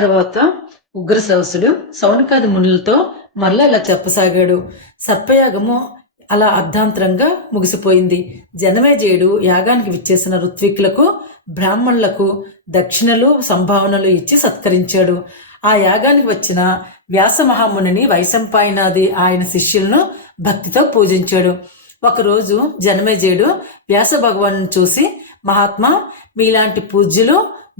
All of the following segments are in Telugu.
తర్వాత ఉగ్రశ్రవసుడు సౌనకాది మునులతో మరలా ఇలా చెప్పసాగాడు. సర్పయాగము అలా అర్ధాంతరంగా ముగిసిపోయింది. జనమేజయుడు యాగానికి విచ్చేసిన ఋత్విక్కులకు బ్రాహ్మణులకు దక్షిణలు సంభావనలు ఇచ్చి సత్కరించాడు. ఆ యాగానికి వచ్చిన వ్యాస మహామునిని వైశంపాయనాది ఆయన శిష్యులను భక్తితో పూజించాడు. ఒకరోజు జనమేజయుడు వ్యాస భగవాను చూసి, మహాత్మా, మీలాంటి పూజ్యులు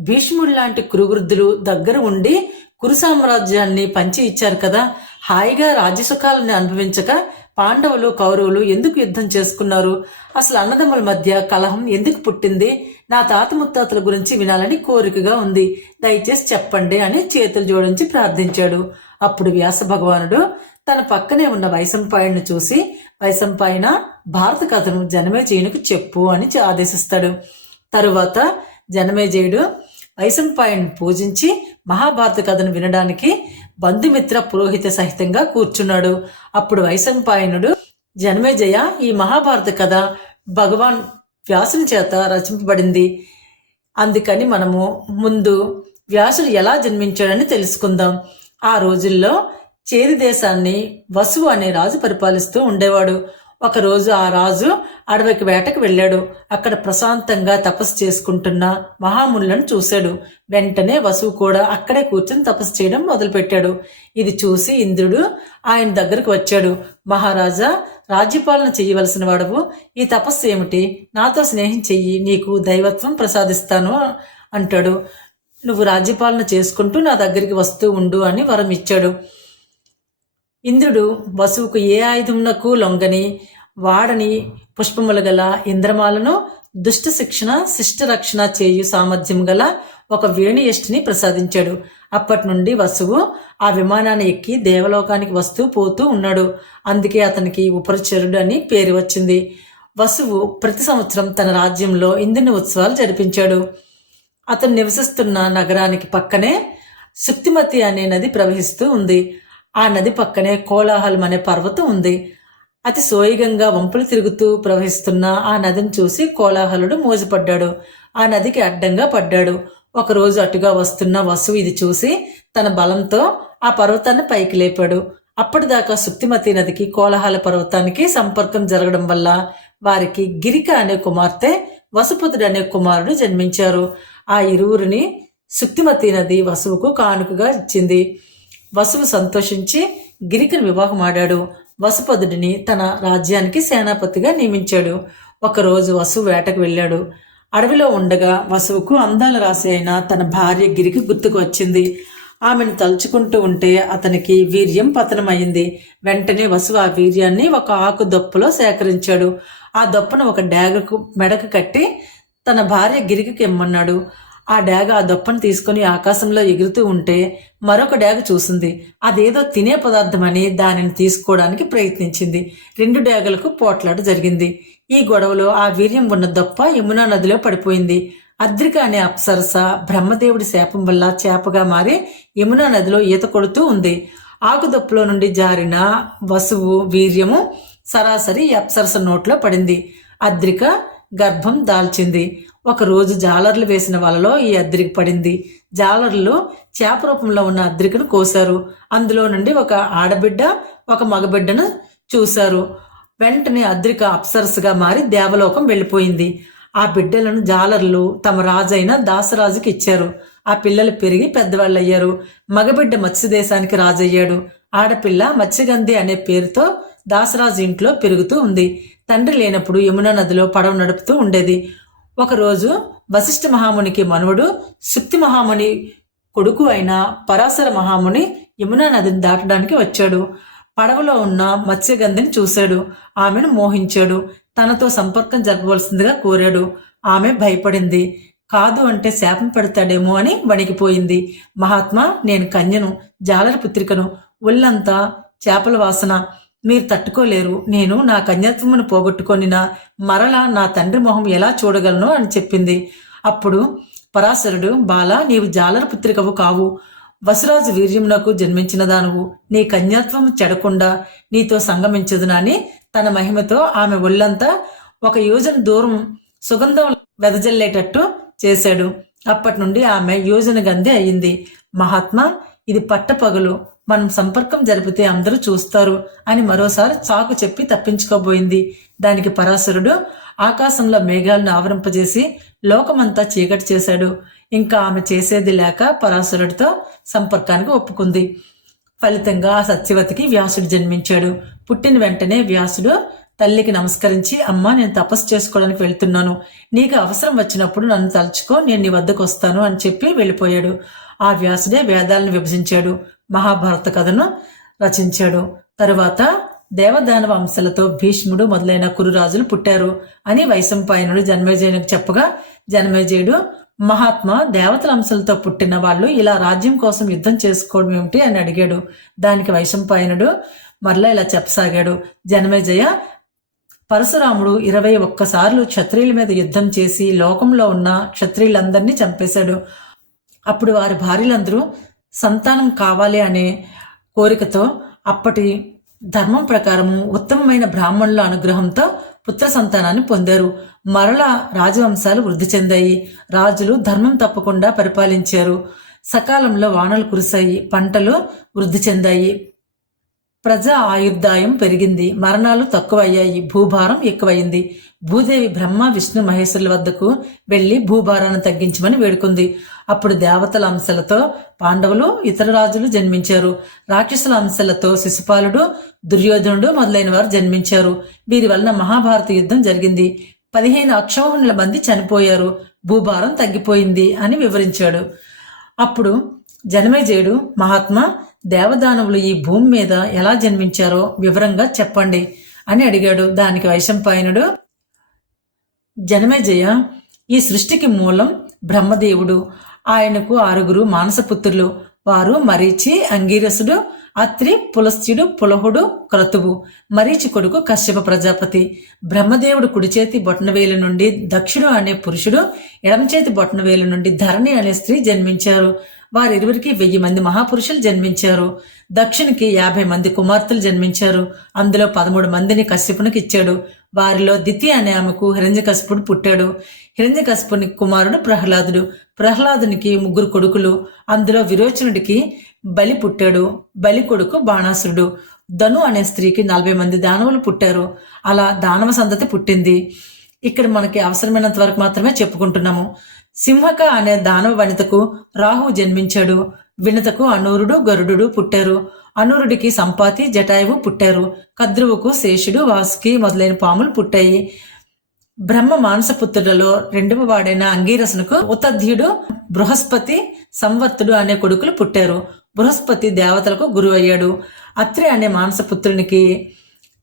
భీష్ముడు లాంటి కురువృద్ధులు దగ్గర ఉండి కురు సామ్రాజ్యాన్ని పంచి ఇచ్చారు కదా, హాయిగా రాజ్యసుఖాలను అనుభవించక పాండవులు కౌరవులు ఎందుకు యుద్ధం చేసుకున్నారు? అసలు అన్నదమ్ముల మధ్య కలహం ఎందుకు పుట్టింది? నా తాత ముత్తాతల గురించి వినాలని కోరికగా ఉంది, దయచేసి చెప్పండి అని చేతులు జోడించి ప్రార్థించాడు. అప్పుడు వ్యాస భగవానుడు తన పక్కనే ఉన్న వైశంపాయను చూసి, వైశంపాయన, భారత కథను జనమేజయునికి చెప్పు అని ఆదేశిస్తాడు. తరువాత జనమేజయుడు వైశంపాయను పూజించి మహాభారత కథను వినడానికి బంధుమిత్ర పురోహిత సహితంగా కూర్చున్నాడు. అప్పుడు వైశంపాయనుడు, జనమేజయ, ఈ మహాభారత కథ భగవాన్ వ్యాసుని చేత రచింపబడింది. అందుకని మనము ముందు వ్యాసుడు ఎలా జన్మించాడని తెలుసుకుందాం. ఆ రోజుల్లో చేది దేశాన్ని వసువు అనే రాజు పరిపాలిస్తూ ఉండేవాడు. ఒకరోజు ఆ రాజు అడవికి వేటకు వెళ్ళాడు. అక్కడ ప్రశాంతంగా తపస్సు చేసుకుంటున్న మహామునులను చూశాడు. వెంటనే వసువు కూడా అక్కడే కూర్చొని తపస్సు చేయడం మొదలుపెట్టాడు. ఇది చూసి ఇంద్రుడు ఆయన దగ్గరకు వచ్చాడు. మహారాజా, రాజ్యపాలన చెయ్యవలసిన వాడవు, ఈ తపస్సు ఏమిటి? నాతో స్నేహం చెయ్యి, నీకు దైవత్వం ప్రసాదిస్తాను అంటాడు. నువ్వు రాజ్యపాలన చేసుకుంటూ నా దగ్గరికి వస్తూ ఉండు అని వరం ఇచ్చాడు. ఇంద్రుడు వసువుకు ఏ ఆయుధమునకు లొంగని వాడని పుష్పములు గల ఇంద్రమాలను, దుష్ట శిక్షణ శిష్ట రక్షణ చేయు సామర్థ్యం గల ఒక వేణుయష్టిని ప్రసాదించాడు. అప్పటి నుండి వసువు ఆ విమానాన్ని ఎక్కి దేవలోకానికి వస్తూ పోతూ ఉన్నాడు. అందుకే అతనికి ఉపరిచరుడు అని పేరు వచ్చింది. వసువు ప్రతి సంవత్సరం తన రాజ్యంలో ఇంద్రుని ఉత్సవాలు జరిపించాడు. అతను నివసిస్తున్న నగరానికి పక్కనే సుక్తిమతి అనే నది ప్రవహిస్తూ ఉంది. ఆ నది పక్కనే కోలాహలం అనే పర్వతం ఉంది. అతి సోయగంగా వంపులు తిరుగుతూ ప్రవహిస్తున్న ఆ నదిని చూసి కోలాహలుడు మోజుపడ్డాడు. ఆ నదికి అడ్డంగా పడ్డాడు. ఒకరోజు అటుగా వస్తున్న వసువు ఇది చూసి తన బలంతో ఆ పర్వతాన్ని పైకి లేపాడు. అప్పటిదాకా సుక్తిమతి నదికి కోలాహల పర్వతానికి సంపర్కం జరగడం వల్ల వారికి గిరిక అనే కుమార్తె, వసుపుతుడు అనే కుమారుడు జన్మించారు. ఆ ఇరువురిని సుక్తిమతి నది వసువుకు కానుకగా ఇచ్చింది. వసువు సంతోషించి గిరికను వివాహమాడాడు. వసుపదుడిని తన రాజ్యానికి సేనాపతిగా నియమించాడు. ఒకరోజు వసువు వేటకు వెళ్ళాడు. అడవిలో ఉండగా వసువుకు అందాల రాశి అయిన తన భార్య గిరికి గుర్తుకు వచ్చింది. ఆమెను తలుచుకుంటూ ఉంటే అతనికి వీర్యం పతనమైంది. వెంటనే వసువు ఆ వీర్యాన్ని ఒక ఆకు దొప్పలో సేకరించాడు. ఆ దొప్పను ఒక డాగకు మెడకు కట్టి తన భార్య గిరికి ఇమ్మన్నాడు. ఆ డాగ ఆ దొప్పను తీసుకుని ఆకాశంలో ఎగురుతూ ఉంటే మరొక డాగ చూసింది. అదేదో తినే పదార్థమని దానిని తీసుకోవడానికి ప్రయత్నించింది. 2 డాగలకు పోట్లాట జరిగింది. ఈ గొడవలో ఆ వీర్యం ఉన్న దొప్ప యమునా నదిలో పడిపోయింది. అద్రిక అనే అప్సరస బ్రహ్మదేవుడి శాపం వల్ల చేపగా మారి యమునా నదిలో ఈత కొడుతూ ఉంది. ఆకుదొప్పలో నుండి జారిన వసువు వీర్యము సరాసరి అప్సరస నోట్లో పడింది. అద్రిక గర్భం దాల్చింది. ఒకరోజు జాలర్లు వేసిన వలలో ఈ అద్రిక పడింది. జాలర్లు చేప రూపంలో ఉన్న అద్రికను కోశారు. అందులో నుండి ఒక ఆడబిడ్డ, ఒక మగబిడ్డను చూశారు. వెంటనే అద్రిక అప్సరసగా మారి దేవలోకం వెళ్ళిపోయింది. ఆ బిడ్డలను జాలర్లు తమ రాజైన దాసరాజుకి ఇచ్చారు. ఆ పిల్లలు పెరిగి పెద్దవాళ్ళయ్యారు. మగబిడ్డ మత్స్యదేశానికి రాజయ్యాడు. ఆడపిల్ల మత్స్యగంధి అనే పేరుతో దాసరాజు ఇంట్లో పెరుగుతూ ఉంది. తండ్రి లేనప్పుడు యమునా నదిలో పడవ నడుపుతూ ఉండేది. ఒకరోజు వశిష్ఠ మహామునికి మనవడు, సుక్తి మహాముని కొడుకు అయిన పరాశర మహాముని యమునా నదిని దాటడానికి వచ్చాడు. పడవలో ఉన్న మత్స్యగంధిని చూశాడు. ఆమెను మోహించాడు. తనతో సంపర్కం జరపవలసిందిగా కోరాడు. ఆమె భయపడింది. కాదు అంటే శాపం పెడతాడేమో అని వణికిపోయింది. మహాత్మా, నేను కన్యను, జాలరి పుత్రికను, ఒళ్ళంతా చేపల వాసన, మీరు తట్టుకోలేరు. నేను నా కన్యత్వమును పోగొట్టుకొనినా మరలా నా తండ్రి మొహం ఎలా చూడగలను అని చెప్పింది. అప్పుడు పరాశరుడు, బాల, నీవు జాలర పుత్రికవు కావు, వసురాజు వీర్యమునకు జన్మించిన దానువు. నీ కన్యాత్వం చెడకుండా నీతో సంగమించదునని తన మహిమతో ఆమె ఒళ్ళంతా 1 యోజన దూరం సుగంధం వెదజల్లేటట్టు చేశాడు. అప్పటి నుండి ఆమె యోజన గంధి అయింది. మహాత్మా, ఇది పట్టపగలు, మనం సంపర్కం జరిపితే అందరూ చూస్తారు అని మరోసారి చాకు చెప్పి తప్పించుకోబోయింది. దానికి పరాశరుడు ఆకాశంలో మేఘాలను ఆవరింపజేసి లోకమంతా చీకటి చేశాడు. ఇంకా ఆమె చేసేది లేక పరాశరుడితో సంపర్కానికి ఒప్పుకుంది. ఫలితంగా ఆ సత్యవతికి వ్యాసుడు జన్మించాడు. పుట్టిన వెంటనే వ్యాసుడు తల్లికి నమస్కరించి, అమ్మా, నేను తపస్సు చేసుకోవడానికి వెళ్తున్నాను, నీకు అవసరం వచ్చినప్పుడు నన్ను తలుచుకో, నేను నీ వద్దకు వస్తాను అని చెప్పి వెళ్ళిపోయాడు. ఆ వ్యాసుడే వేదాలను విభజించాడు, మహాభారత కథను రచించాడు. తరువాత దేవదానవ అంశలతో భీష్ముడు మొదలైన కురురాజులు పుట్టారు అని వైశంపాయనుడు జనమేజయునికి చెప్పగా, జనమేజయుడు, మహాత్మా, దేవతల అంశలతో పుట్టిన వాళ్ళు ఇలా రాజ్యం కోసం యుద్ధం చేసుకోవడం ఏమిటి అని అడిగాడు. దానికి వైశంపాయనుడు మరలా ఇలా చెప్పసాగాడు, జనమేజయ, పరశురాముడు 21 సార్లు క్షత్రియుల మీద యుద్ధం చేసి లోకంలో ఉన్న క్షత్రియులందరినీ చంపేశాడు. అప్పుడు వారి భార్యలందరూ సంతానం కావాలి అనే కోరికతో అప్పటి ధర్మం ప్రకారము ఉత్తమమైన బ్రాహ్మణుల అనుగ్రహంతో పుత్ర సంతానాన్ని పొందారు. మరలా రాజవంశాలు వృద్ధి చెందాయి. రాజులు ధర్మం తప్పకుండా పరిపాలించారు. సకాలంలో వానలు కురిశాయి, పంటలు వృద్ధి చెందాయి, ప్రజా ఆయుర్దాయం పెరిగింది, మరణాలు తక్కువయ్యాయి, భూభారం ఎక్కువైంది. భూదేవి బ్రహ్మ విష్ణు మహేశ్వరుల వద్దకు వెళ్లి భూభారాన్ని తగ్గించమని వేడుకుంది. అప్పుడు దేవతల అంశలతో పాండవులు, ఇతర రాజులు జన్మించారు. రాక్షసుల అంశలతో శిశుపాలుడు, దుర్యోధనుడు మొదలైన వారు జన్మించారు. వీరి వలన మహాభారత యుద్ధం జరిగింది. 15 అక్షౌహిణుల మంది చనిపోయారు. భూభారం తగ్గిపోయింది అని వివరించాడు. అప్పుడు జనమేజయుడు, మహాత్మా, దేవదానవులు ఈ భూమి మీద ఎలా జన్మించారో వివరంగా చెప్పండి అని అడిగాడు. దానికి వైశంపాయనుడు, జనమేజయ, ఈ సృష్టికి మూలం బ్రహ్మదేవుడు. ఆయనకు 6 మానసపుత్రులు. వారు మరీచి, అంగీరసుడు, అత్రి, పులస్త్యుడు, పులహుడు, క్రతువు. మరీచి కొడుకు కశ్యప ప్రజాపతి. బ్రహ్మదేవుడు కుడిచేతి బొటనవేలు నుండి దక్షుడు అనే పురుషుడు, ఎడమచేతి బొటనవేలు నుండి ధరణి అనే స్త్రీ జన్మించారు. వారిరువురికి 1000 మంది మహాపురుషులు జన్మించారు. దక్షునికి 50 మంది కుమార్తెలు జన్మించారు. అందులో 13 మందిని కశ్యపునికి ఇచ్చాడు. వారిలో దితి అనే ఆమెకు హిరణ్యకశిపుడు పుట్టాడు. హిరణ్యకశిపుని కుమారుడు ప్రహ్లాదుడు. ప్రహ్లాదునికి 3 కొడుకులు. అందులో విరోచనుడికి బలి పుట్టాడు. బలి కొడుకు బాణాసురుడు. ధను అనే స్త్రీకి 40 మంది దానవులు పుట్టారు. అలా దానవ సంతతి పుట్టింది. ఇక్కడ మనకి అవసరమైనంత వరకు మాత్రమే చెప్పుకుంటున్నాము. సింహక అనే దానవ వనితకు రాహువు జన్మించాడు. వినతకు అనూరుడు, గరుడు పుట్టారు. అనూరుడికి సంపాతి, జటాయువు పుట్టారు. కద్రువుకు శేషుడు, వాసుకి మొదలైన పాములు పుట్టాయి. బ్రహ్మ మానసపుత్రులలో 2వ వాడైన అంగీరసునకు ఉతధ్యుడు, బృహస్పతి, సంవర్తుడు అనే కొడుకులు పుట్టారు. బృహస్పతి దేవతలకు గురువు అయ్యాడు. అత్రి అనే మానసపుత్రునికి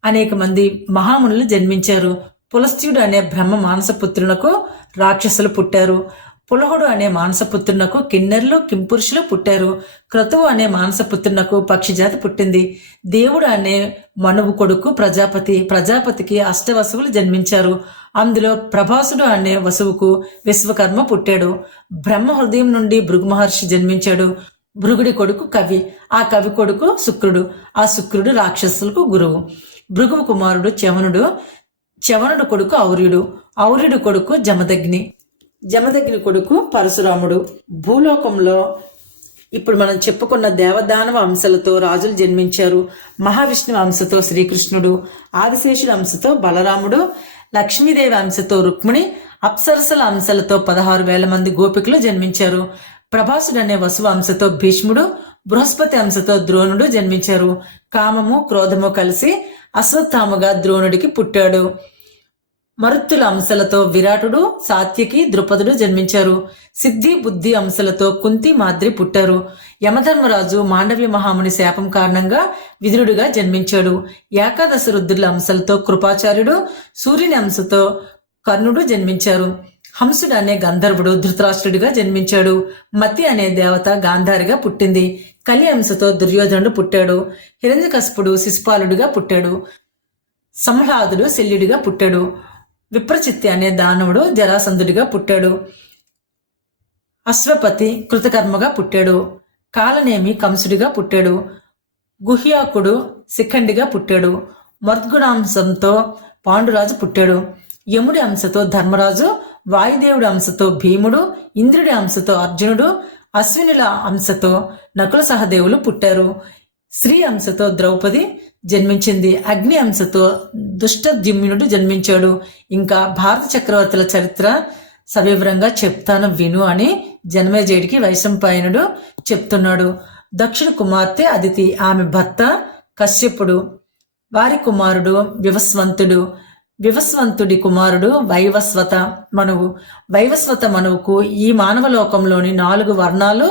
అనేక మంది మహామునులు జన్మించారు. పులస్త్యుడు అనే బ్రహ్మ మానసపుత్రునకు రాక్షసులు పుట్టారు. పులహుడు అనే మానసపుత్రునకు కిన్నెర్లు, కింపురుషులు పుట్టారు. క్రతువు అనే మానసపుత్రునకు పక్షిజాతి పుట్టింది. దేవుడు అనే మనువు కొడుకు ప్రజాపతి. ప్రజాపతికి 8 వసువులు జన్మించారు. అందులో ప్రభాసుడు అనే వసువుకు విశ్వకర్మ పుట్టాడు. బ్రహ్మ హృదయం నుండి భృగు మహర్షి జన్మించాడు. భృగుడి కొడుకు కవి. ఆ కవి కొడుకు శుక్రుడు. ఆ శుక్రుడు రాక్షసులకు గురువు. భృగువు కుమారుడు చవనుడు. చవనుడు కొడుకు ఔర్యుడు. ఔర్యుడు కొడుకు జమదగ్ని. జమదగ్ని కొడుకు పరశురాముడు. భూలోకంలో ఇప్పుడు మనం చెప్పుకున్న దేవదానవ అంశలతో రాజులు జన్మించారు. మహావిష్ణువు అంశతో శ్రీకృష్ణుడు, ఆదిశేషుడు అంశతో బలరాముడు, లక్ష్మీదేవి అంశతో రుక్మిణి, అప్సరసల అంశలతో 16,000 మంది గోపికలు జన్మించారు. ప్రభాసుడు అనే వసువు అంశతో భీష్ముడు, బృహస్పతి అంశతో ద్రోణుడు జన్మించారు. కామము, క్రోధము కలిసి అశ్వత్థామగా ద్రోణుడికి పుట్టాడు. మరుత్తుల అంశలతో విరాటుడు, సాత్యకి, ద్రుపదుడు జన్మించారు. సిద్ధి, బుద్ధి అంశలతో కుంతి, మాద్రి పుట్టారు. యమధర్మరాజు మాండవ్య మహాముని శాపం కారణంగా విదురుడుగా జన్మించాడు. ఏకాదశ రుద్రుల అంశలతో కృపాచార్యుడు, సూర్యుని అంశతో కర్ణుడు జన్మించారు. హంసుడు అనే గంధర్వుడు ధృతరాష్ట్రుడిగా జన్మించాడు. మతి అనే దేవత గాంధారిగా పుట్టింది. కలి అంశతో దుర్యోధనుడు పుట్టాడు. హిరణ్యకశిపుడు శిశుపాలుడిగా పుట్టాడు. సంహ్లాదుడు శల్యుడిగా పుట్టాడు. విప్రచిత్తి అనే దానవుడు జరాసంధుడిగా పుట్టాడు. అశ్వపతి కృతకర్మగా పుట్టాడు. కాలనేమి కంసుడిగా పుట్టాడు. గుహ్యాకుడు శిఖండిగా పుట్టాడు. మద్గుణాంశంతో పాండురాజు పుట్టాడు. యముడి అంశతో ధర్మరాజు, వాయుదేవుడి అంశతో భీముడు, ఇంద్రుడి అంశతో అర్జునుడు, అశ్వినుల అంశతో నకుల సహదేవులు పుట్టారు. స్త్రీ అంశతో ద్రౌపది జన్మించింది. అగ్ని అంశతో దుష్టద్యుమ్నుడు జన్మించాడు. ఇంకా భారత చక్రవర్తుల చరిత్ర సవివరంగా చెప్తాను విను అని జనమేజయుడికి వైశంపాయనుడు చెప్తున్నాడు. దక్షుడు కుమార్తె అదితి, ఆమె భర్త కశ్యపుడు, వారి కుమారుడు వివస్వంతుడు, వివస్వంతుడి కుమారుడు వైవస్వత మనువు. వైవస్వత మనువుకు ఈ మానవలోకంలోని 4 వర్ణాలు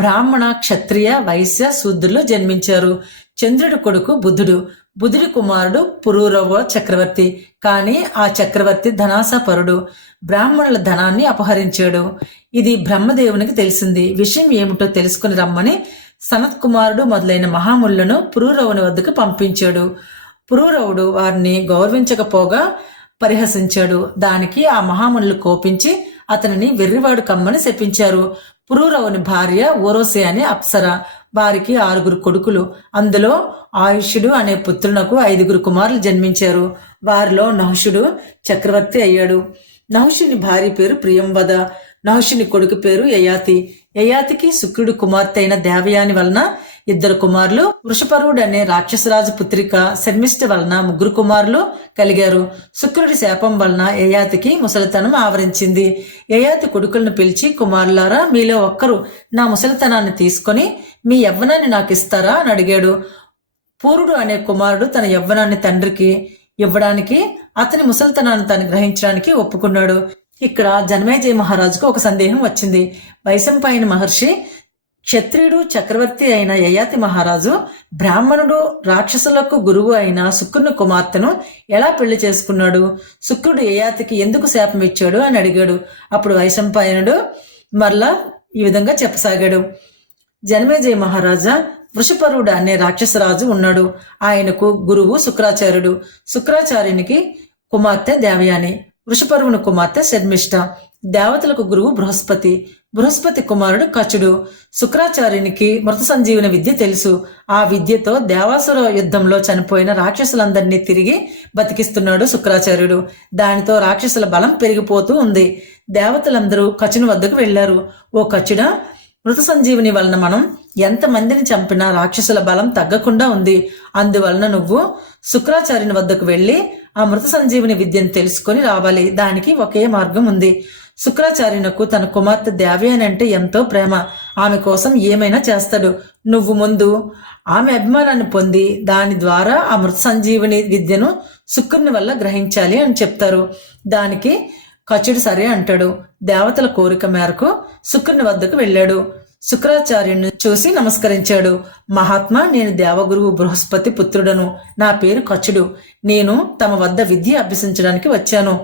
బ్రాహ్మణ, క్షత్రియ, వైశ్య, శూద్రులు జన్మించారు. చంద్రుడి కొడుకు బుధుడు. బుధుడి కుమారుడు పురూరవ చక్రవర్తి. కానీ ఆ చక్రవర్తి ధనాసపరుడు, బ్రాహ్మణుల ధనాన్ని అపహరించాడు. ఇది బ్రహ్మదేవునికి తెలిసింది. విషయం ఏమిటో తెలుసుకుని రమ్మని సనత్ కుమారుడు మొదలైన మహాములను పురూరవుని వద్దకు పంపించాడు. పురూరవుడు వారిని గౌరవించకపోగా పరిహసించాడు. దానికి ఆ మహామునులు కోపించి అతనిని వెర్రివాడు కమ్మని శపించారు. పురూరవుని భార్య ఊరోసి అనే అప్సర. వారికి 6 కొడుకులు. అందులో ఆయుష్యుడు అనే పుత్రునకు 5 కుమారులు జన్మించారు. వారిలో నహుషుడు చక్రవర్తి అయ్యాడు. నహుషుని భార్య పేరు ప్రియంవద. నహుషుని కొడుకు పేరు యయాతి. యయాతికి శుక్రుడి కుమార్తె అయిన దేవయాని వలన 2 కుమారులు, వృషపరుడు అనే రాక్షసరాజు పుత్రిక శర్మిష్ఠ వలన 3 కుమారులు కలిగారు. శుక్రుడి శాపం వలన యయాతికి ముసలితనం ఆవరించింది. యయాతి కొడుకులను పిలిచి, కుమారులారా, మీలో ఒక్కరు నా ముసలితనాన్ని తీసుకొని మీ యవ్వనాన్ని నాకు ఇస్తారా అని అడిగాడు. పూరుడు అనే కుమారుడు తన యవ్వనాన్ని తండ్రికి ఇవ్వడానికి, అతని ముసలితనాన్ని తను గ్రహించడానికి ఒప్పుకున్నాడు. ఇక్కడ జనమేజయ మహారాజుకు ఒక సందేహం వచ్చింది. వైశంపాయన మహర్షి క్షత్రియుడు చక్రవర్తి అయిన యయాతి మహారాజు బ్రాహ్మణుడు రాక్షసులకు గురువు అయిన శుక్రుని కుమార్తెను ఎలా పెళ్లి చేసుకున్నాడు? శుక్రుడు యయాతికి ఎందుకు శాపం ఇచ్చాడు అని అడిగాడు. అప్పుడు వైశంపాయనుడు మరలా ఈ విధంగా చెప్పసాగాడు. జనమేజయ మహారాజా, వృషపరుడు అనే రాక్షసరాజు ఉన్నాడు. ఆయనకు గురువు శుక్రాచార్యుడు. శుక్రాచార్యునికి కుమార్తె దేవయాని, వృషపరువుని కుమార్తె శర్మిష్ఠ. దేవతలకు గురువు బృహస్పతి. బృహస్పతి కుమారుడు కచుడు. శుక్రాచార్యునికి మృత సంజీవన విద్య తెలుసు. ఆ విద్యతో దేవాసుర యుద్ధంలో చనిపోయిన రాక్షసులందరినీ తిరిగి బతికిస్తున్నాడు శుక్రాచార్యుడు. దానితో రాక్షసుల బలం పెరిగిపోతూ ఉంది. దేవతలందరూ కచుని వద్దకు వెళ్లారు. ఓ కచుడా, మృత సంజీవని వలన మనం ఎంతమందిని చంపినా రాక్షసుల బలం తగ్గకుండా ఉంది. అందువలన నువ్వు శుక్రాచార్యుని వద్దకు వెళ్లి ఆ మృత సంజీవని విద్యను తెలుసుకొని రావాలి. దానికి ఒకే మార్గం ఉంది. శుక్రాచార్యునకు తన కుమార్తె దేవయాని అంటే ఎంతో ప్రేమ. ఆమె కోసం ఏమైనా చేస్తాడు. నువ్వు ముందు ఆమె అభిమానాన్ని పొంది దాని ద్వారా ఆ మృత సంజీవని విద్యను శుక్రుని వల్ల గ్రహించాలి అని చెప్తారు. దానికి కచుడు సరే అంటాడు. దేవతల కోరిక మేరకు శుక్రుని వద్దకు వెళ్ళాడు. శుక్రాచార్యుని చూసి నమస్కరించాడు. మహాత్మా, నేను దేవగురువు బృహస్పతి పుత్రుడను. నా పేరు కచుడు. నేను తమ వద్ద విద్య అభ్యసించడానికి వచ్చాను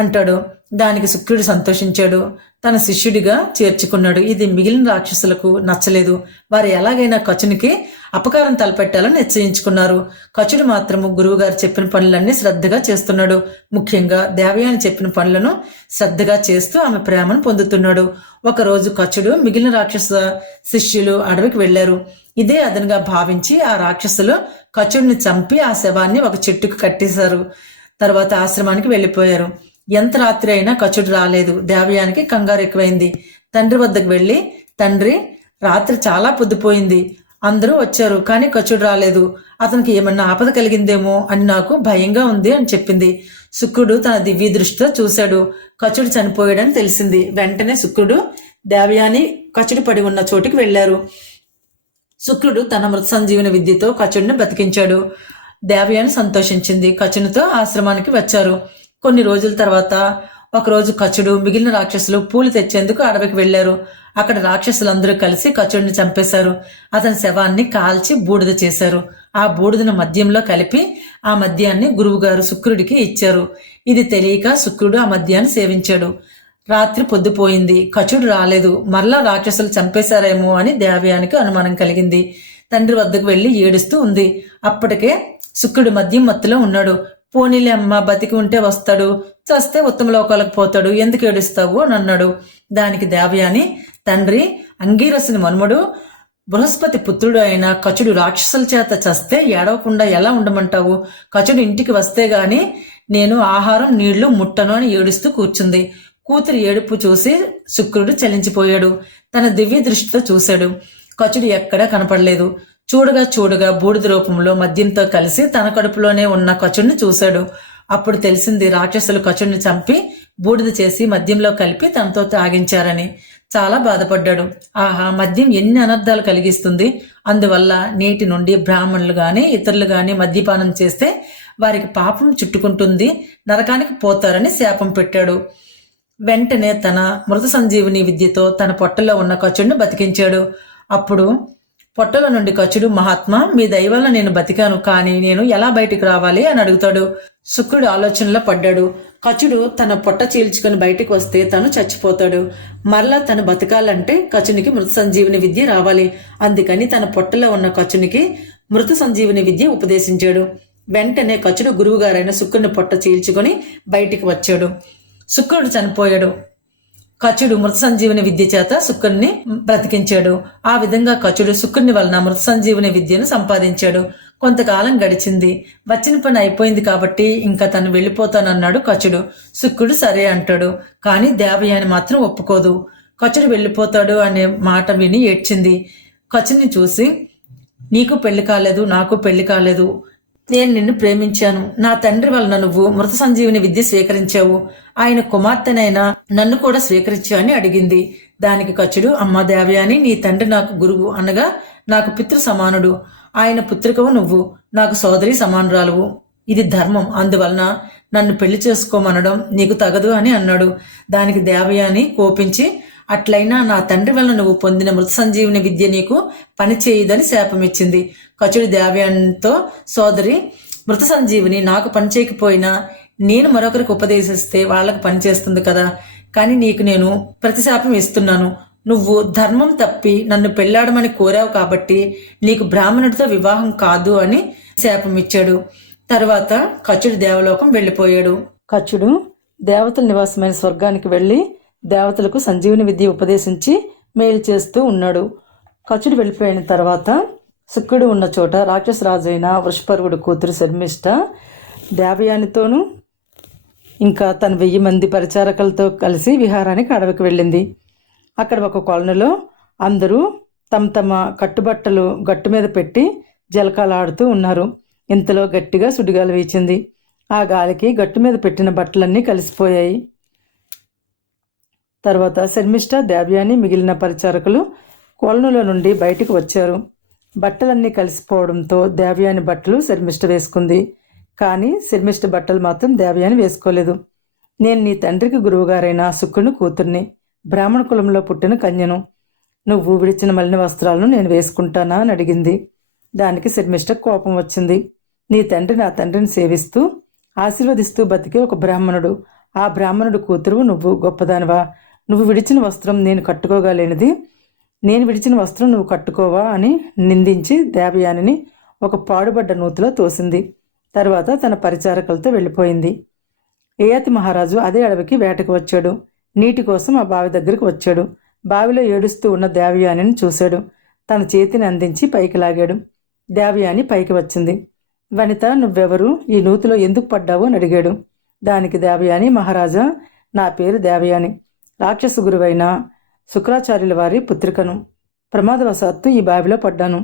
అంటాడు. దానికి శుక్రుడు సంతోషించాడు. తన శిష్యుడిగా చేర్చుకున్నాడు. ఇది మిగిలిన రాక్షసులకు నచ్చలేదు. వారు ఎలాగైనా కచునికి అపకారం తలపెట్టాలని నిశ్చయించుకున్నారు. కచుడు మాత్రము గురువుగారు చెప్పిన పనులన్నీ శ్రద్ధగా చేస్తున్నాడు. ముఖ్యంగా దేవయాని చెప్పిన పనులను శ్రద్ధగా చేస్తూ ఆమె ప్రేమను పొందుతున్నాడు. ఒకరోజు కచుడు మిగిలిన రాక్షస శిష్యులు అడవికి వెళ్లారు. ఇదే అదనుగా భావించి ఆ రాక్షసులు కచుడిని చంపి ఆ శవాన్ని ఒక చెట్టుకు కట్టేశారు. తర్వాత ఆశ్రమానికి వెళ్లిపోయారు. ఎంత రాత్రి అయినా కచుడు రాలేదు. దేవయానికి కంగారు ఎక్కువైంది. తండ్రి వద్దకు వెళ్లి, తండ్రి, రాత్రి చాలా పొద్దుపోయింది. అందరూ వచ్చారు, కానీ కచుడు రాలేదు. అతనికి ఏమన్నా ఆపద కలిగిందేమో అని నాకు భయంగా ఉంది అని చెప్పింది. శుక్రుడు తన దివ్య దృష్టితో చూశాడు. కచుడు చనిపోయాడని తెలిసింది. వెంటనే శుక్రుడు దేవయాని కచుడు పడి ఉన్న చోటికి వెళ్లారు. శుక్రుడు తన మృత సంజీవన విద్యతో కచుడిని బతికించాడు. దేవయాని సంతోషించింది. కచునితో ఆశ్రమానికి వచ్చారు. కొన్ని రోజుల తర్వాత ఒకరోజు కచుడు మిగిలిన రాక్షసులు పూలు తెచ్చేందుకు అడవికి వెళ్లారు. అక్కడ రాక్షసులందరూ కలిసి కచుడిని చంపేశారు. అతని శవాన్ని కాల్చి బూడిద చేశారు. ఆ బూడిదను మద్యంలో కలిపి ఆ మద్యాన్ని గురువుగారు శుక్రుడికి ఇచ్చారు. ఇది తెలియక శుక్రుడు ఆ మద్యాన్ని సేవించాడు. రాత్రి పొద్దుపోయింది. కచుడు రాలేదు. మరలా రాక్షసులు చంపేశారేమో అని దేవయానికి అనుమానం కలిగింది. తండ్రి వద్దకు వెళ్లి ఏడుస్తూ ఉంది. అప్పటికే శుక్రుడు మద్యం మత్తులో ఉన్నాడు. పోనీలే అమ్మ, బతికి ఉంటే వస్తాడు, చస్తే ఉత్తమ లోకాలకు పోతాడు, ఎందుకు ఏడుస్తావు అని అన్నాడు. దానికి దేవయాని, తండ్రి, అంగీరసుని మనుమడు బృహస్పతి పుత్రుడు అయిన కచుడు రాక్షసుల చేత చస్తే ఏడవకుండా ఎలా ఉండమంటావు? కచుడు ఇంటికి వస్తే గాని నేను ఆహారం నీళ్లు ముట్టను అని ఏడుస్తూ కూర్చుంది. కూతురి ఏడుపు చూసి శుక్రుడు చలించిపోయాడు. తన దివ్య దృష్టితో చూశాడు. కచుడు ఎక్కడా కనపడలేదు. చూడగా చూడగా బూడిద రూపంలో మద్యంతో కలిసి తన కడుపులోనే ఉన్న కచుడిని చూశాడు. అప్పుడు తెలిసింది రాక్షసులు కచుడిని చంపి బూడిద చేసి మద్యంలో కలిపి తనతో తాగించారని. చాలా బాధపడ్డాడు. ఆహా, మద్యం ఎన్ని అనర్థాలు కలిగిస్తుంది. అందువల్ల నేటి నుండి బ్రాహ్మణులు గాని ఇతరులు గాని మద్యపానం చేస్తే వారికి పాపం చుట్టుకుంటుంది, నరకానికి పోతారని శాపం పెట్టాడు. వెంటనే తన మృత సంజీవిని విద్యతో తన పొట్టలో ఉన్న కచుడిని బతికించాడు. అప్పుడు పొట్టలో నుండి కచుడు, మహాత్మా, మీ దయ వల్ల నేను బతికాను, కానీ నేను ఎలా బయటికి రావాలి అని అడుగుతాడు. శుక్రుడు ఆలోచనలో పడ్డాడు. కచుడు తన పొట్ట చీల్చుకొని బయటికి వస్తే తను చచ్చిపోతాడు. మరలా తను బతకాలంటే కచునికి మృత సంజీవిని విద్య రావాలి. అందుకని తన పొట్టలో ఉన్న కచునికి మృత సంజీవిని విద్య ఉపదేశించాడు. వెంటనే కచుడు గురువుగారైన శుక్రుని పొట్ట చీల్చుకొని బయటికి వచ్చాడు. శుక్రుడు చనిపోయాడు. కచుడు మృత సంజీవని విద్య చేత శుక్రుని బ్రతికించాడు. ఆ విధంగా కచుడు శుక్రుని వలన మృత సంజీవని విద్యను సంపాదించాడు. కొంతకాలం గడిచింది. వచ్చిన పని అయిపోయింది కాబట్టి ఇంకా తను వెళ్ళిపోతానన్నాడు కచుడు. శుక్రుడు సరే అంటాడు. కానీ దేవయాని మాత్రం ఒప్పుకోదు. కచుడు వెళ్ళిపోతాడు అనే మాట విని ఏడ్చింది. కచుని చూసి, నీకు పెళ్లి కాలేదు, నాకు పెళ్లి కాలేదు, నేను నిన్ను ప్రేమించాను. నా తండ్రి వలన నువ్వు మృత సంజీవిని విద్య స్వీకరించావు. ఆయన కుమార్తెనైనా నన్ను కూడా స్వీకరించు అని అడిగింది. దానికి కచుడు, అమ్మ దేవయాని, నీ తండ్రి నాకు గురువు అనగా నాకు పితృ సమానుడు. ఆయన పుత్రికవు నువ్వు, నాకు సోదరి సమానురాలువు. ఇది ధర్మం. అందువలన నన్ను పెళ్లి చేసుకోమనడం నీకు తగదు అని అన్నాడు. దానికి దేవయాని కోపించి, అట్లయినా నా తండ్రి వలన నువ్వు పొందిన మృత సంజీవిని విద్య నీకు పని చేయదని శాపమిచ్చింది. కచుడు దేవయానితో, సోదరి, మృత సంజీవిని నాకు పని చేయకపోయినా నేను మరొకరికి ఉపదేశిస్తే వాళ్ళకు పని చేస్తుంది కదా. కానీ నీకు నేను ప్రతిశాపం ఇస్తున్నాను. నువ్వు ధర్మం తప్పి నన్ను పెళ్లాడమని కోరావు కాబట్టి నీకు బ్రాహ్మణుడితో వివాహం కాదు అని శాపం ఇచ్చాడు. తర్వాత కచుడు దేవలోకం వెళ్ళిపోయాడు. కచుడు దేవతల నివాసమైన స్వర్గానికి వెళ్ళి దేవతలకు సంజీవిని విద్య ఉపదేశించి మేలు చేస్తూ ఉన్నాడు. కచుడు వెళ్ళిపోయిన తర్వాత శుక్రుడు ఉన్న చోట రాక్షసరాజు అయిన వృషపర్వుడు కూతురు శర్మిష్ట దేవయానితోనూ ఇంకా తన 1000 మంది పరిచారకులతో కలిసి విహారానికి అడవికి వెళ్ళింది. అక్కడ ఒక కొలనులో అందరూ తమ తమ కట్టుబట్టలు గట్టు మీద పెట్టి జలకాలాడుతూ ఉన్నారు. ఇంతలో గట్టిగా సుడిగాలి వీచింది. ఆ గాలికి గట్టు మీద పెట్టిన బట్టలన్నీ కలిసిపోయాయి. తర్వాత శర్మిష్ట, దేవయాని, మిగిలిన పరిచారకులు కొలనులో నుండి బయటికి వచ్చారు. బట్టలన్నీ కలిసిపోవడంతో దేవయాని బట్టలు శర్మిష్ట వేసుకుంది. కానీ శర్మిష్ట బట్టలు మాత్రం దేవయాని వేసుకోలేదు. నేను నీ తండ్రికి గురువుగారైన శుక్రుని కూతుర్ని, బ్రాహ్మణ కులంలో పుట్టిన కన్యను. నువ్వు విడిచిన మలిన వస్త్రాలను నేను వేసుకుంటానా అని అడిగింది. దానికి శర్మిష్ట కోపం వచ్చింది. నీ తండ్రి నా తండ్రిని సేవిస్తూ ఆశీర్వదిస్తూ బతికే ఒక బ్రాహ్మణుడు, ఆ బ్రాహ్మణుడు కూతురు నువ్వు గొప్పదానివా? నువ్వు విడిచిన వస్త్రం నేను కట్టుకోగలేనిది నేను విడిచిన వస్త్రం నువ్వు కట్టుకోవా అని నిందించి దేవయానిని ఒక పాడుబడ్డ నూతిలో తోసింది. తర్వాత తన పరిచారకులతో వెళ్ళిపోయింది. యయాతి మహారాజు అదే అడవికి వేటకు వచ్చాడు. నీటి కోసం ఆ బావి దగ్గరికి వచ్చాడు. బావిలో ఏడుస్తూ ఉన్న దేవయానిని చూశాడు. తన చేతిని అందించి పైకి లాగాడు. దేవయాని పైకి వచ్చింది. వనిత, నువ్వెవరు? ఈ నూతిలో ఎందుకు పడ్డావు అని అడిగాడు. దానికి దేవయాని, మహారాజా, నా పేరు దేవయాని, రాక్షస గురువైన శుక్రాచార్యుల వారి పుత్రికను. ప్రమాదవశాత్తు ఈ బావిలో పడ్డాను.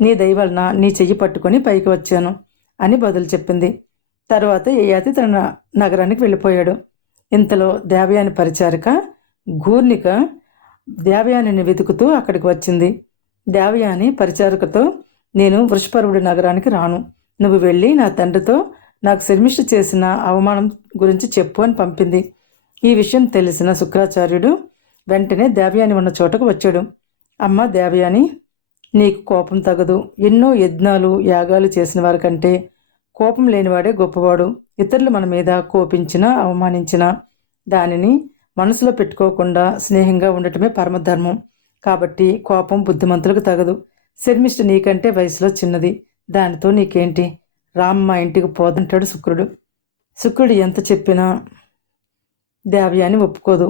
నీ దయ వలన నీ చెయ్యి పట్టుకొని పైకి వచ్చాను అని బదులు చెప్పింది. తర్వాత యయాతి తన నగరానికి వెళ్ళిపోయాడు. ఇంతలో దేవయాని పరిచారిక గూర్నిక దేవయానిని వెతుకుతూ అక్కడికి వచ్చింది. దేవయాని పరిచారికతో, నేను వృషపర్వుడి నగరానికి రాను. నువ్వు వెళ్ళి నా తండ్రితో నాకు శర్మిష్ట చేసిన అవమానం గురించి చెప్పు అని పంపింది. ఈ విషయం తెలిసిన శుక్రాచార్యుడు వెంటనే దేవయాని ఉన్న చోటకు వచ్చాడు. అమ్మ దేవయాని, నీకు కోపం తగదు. ఎన్నో యజ్ఞాలు యాగాలు చేసిన వారి కంటే కోపం లేనివాడే గొప్పవాడు. ఇతరులు మన మీద కోపించినా అవమానించినా దానిని మనసులో పెట్టుకోకుండా స్నేహంగా ఉండటమే పరమధర్మం. కాబట్టి కోపం బుద్ధిమంతులకు తగదు. శర్మిష్ట నీకంటే వయసులో చిన్నది, దానితో నీకేంటి? రామ్మ ఇంటికి పోదంటాడు శుక్రుడు. శుక్రుడు ఎంత చెప్పినా దేవయాని ఒప్పుకోదు.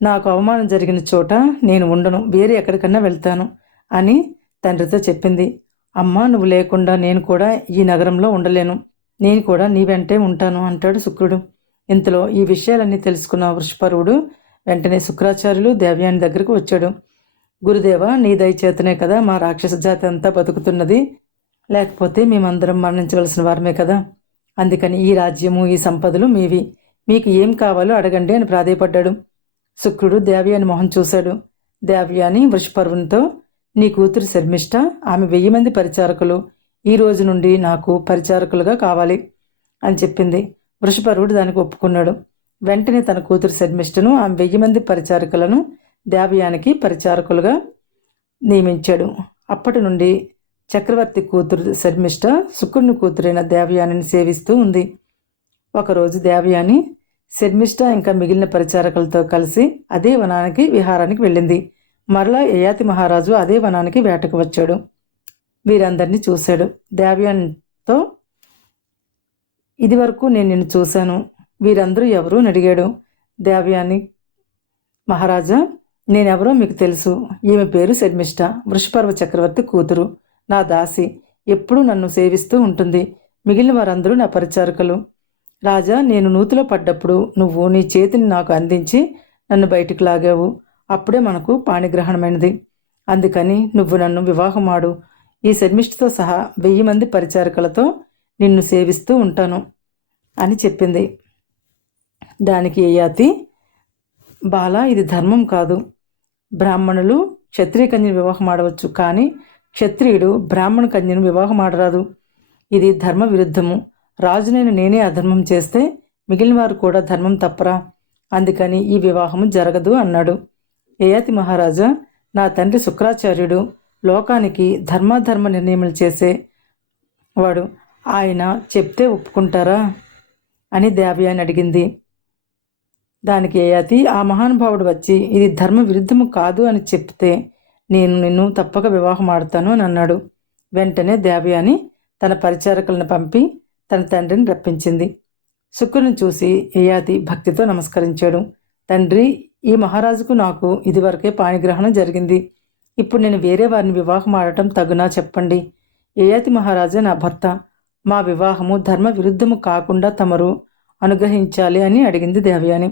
నాకు అవమానం జరిగిన చోట నేను ఉండను, వేరే ఎక్కడికన్నా వెళ్తాను అని తండ్రితో చెప్పింది. అమ్మ, నువ్వు లేకుండా నేను కూడా ఈ నగరంలో ఉండలేను. నేను కూడా నీ వెంటే ఉంటాను అంటాడు శుక్రుడు. ఇంతలో ఈ విషయాలన్నీ తెలుసుకున్న వృషపర్వుడు వెంటనే శుక్రాచార్యులు దేవయాని దగ్గరకు వచ్చాడు. గురుదేవ, నీ దయచేతనే కదా మా రాక్షస జాతి అంతా బతుకుతున్నది, లేకపోతే మేమందరం మరణించవలసిన వారమే కదా. అందుకని ఈ రాజ్యము, ఈ సంపదలు మీవి, మీకు ఏం కావాలో అడగండి అని ప్రాధేయపడ్డాడు. శుక్రుడు దేవయాని మొహం చూశాడు. దేవయాని వృషపర్వునితో, నీ కూతురు శర్మిష్ట, ఆమె 1000 మంది పరిచారకులు ఈ రోజు నుండి నాకు పరిచారకులుగా కావాలి అని చెప్పింది. వృషపర్వుడు దానికి ఒప్పుకున్నాడు. వెంటనే తన కూతురు శర్మిష్టను, ఆమె 1000 మంది పరిచారకులను దేవయానికి పరిచారకులుగా నియమించాడు. అప్పటి నుండి చక్రవర్తి కూతురు శర్మిష్ట శుక్రుని కూతురైన దేవయానిని సేవిస్తూ ఉంది. ఒకరోజు దేవయాని శర్మిష్ట ఇంకా మిగిలిన పరిచారకులతో కలిసి అదే వనానికి విహారానికి వెళ్ళింది. మరలా యయాతి మహారాజు అదే వనానికి వేటకు వచ్చాడు. వీరందరినీ చూశాడు. దేవయానితో, ఇదివరకు నేను నిన్ను చూశాను, వీరందరూ ఎవరు అని అడిగాడు. దేవయాని, మహారాజా, నేనెవరో మీకు తెలుసు. ఈమె పేరు శర్మిష్ట, వృషపర్వ చక్రవర్తి కూతురు, నా దాసి, ఎప్పుడూ నన్ను సేవిస్తూ ఉంటుంది. మిగిలిన వారందరూ నా పరిచారకులు. రాజా, నేను నూతిలో పడ్డప్పుడు నువ్వు నీ చేతిని నాకు అందించి నన్ను బయటికి లాగావు. అప్పుడే మనకు పాణిగ్రహణమైనది. అందుకని నువ్వు నన్ను వివాహమాడు. ఈ శర్మిష్ఠతో సహా 1000 మంది పరిచారకులతో నిన్ను సేవిస్తూ ఉంటాను అని చెప్పింది. దానికి యయాతి, బాల, ఇది ధర్మం కాదు. బ్రాహ్మణులు క్షత్రియ కన్యను వివాహం ఆడవచ్చు, కానీ క్షత్రియుడు బ్రాహ్మణ కన్యను వివాహం ఆడరాదు. ఇది ధర్మ విరుద్ధము. రాజునైన నేనే అధర్మం చేస్తే మిగిలిన వారు కూడా ధర్మం తప్పరా? అందుకని ఈ వివాహము జరగదు అన్నాడు. యయాతి మహారాజా, నా తండ్రి శుక్రాచార్యుడు లోకానికి ధర్మాధర్మ నిర్ణయములు చేసేవాడు. ఆయన చెప్తే ఒప్పుకుంటారా అని దేవయాని అడిగింది. దానికి యయాతి, ఆ మహానుభావుడు వచ్చి ఇది ధర్మ విరుద్ధము కాదు అని చెప్తే నేను నిన్ను తప్పక వివాహం ఆడతాను అని అన్నాడు. వెంటనే దేవయాని తన పరిచారకులను పంపి తన తండ్రిని రప్పించింది. శుక్రుని చూసి యయాతి భక్తితో నమస్కరించాడు. తండ్రి, ఈ మహారాజుకు నాకు ఇదివరకే పాణిగ్రహణం జరిగింది. ఇప్పుడు నేను వేరే వారిని వివాహం ఆడటం తగునా చెప్పండి. యయాతి మహారాజా నా భర్త, మా వివాహము ధర్మ విరుద్ధము కాకుండా తమరు అనుగ్రహించాలి అని అడిగింది దేవయాని.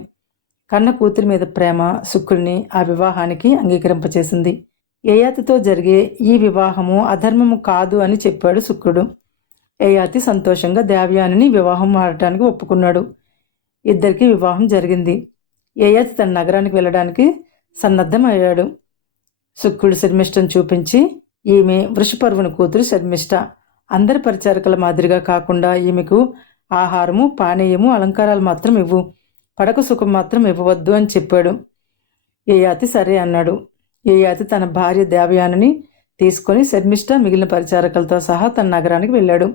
కన్న కూతురి మీద ప్రేమ శుక్రుని ఆ వివాహానికి అంగీకరింపచేసింది. యయాతితో జరిగే ఈ వివాహము అధర్మము కాదు అని చెప్పాడు శుక్రుడు. యయాతి సంతోషంగా దేవయానిని వివాహం ఆడటానికి ఒప్పుకున్నాడు. ఇద్దరికీ వివాహం జరిగింది. యయాతి తన నగరానికి వెళ్ళడానికి సన్నద్ధమయ్యాడు. శుక్రుడు శర్మిష్టను చూపించి, ఈమె వృషపర్వుని కూతురు శర్మిష్ట. అందరి పరిచారకుల మాదిరిగా కాకుండా ఈమెకు ఆహారము, పానీయము, అలంకారాలు మాత్రం ఇవ్వు, పడక సుఖం మాత్రం ఇవ్వవద్దు అని చెప్పాడు. యయాతి సరే అన్నాడు. యయాతి తన భార్య దేవయానిని తీసుకొని శర్మిష్ట మిగిలిన పరిచారకులతో సహా తన నగరానికి వెళ్ళాడు.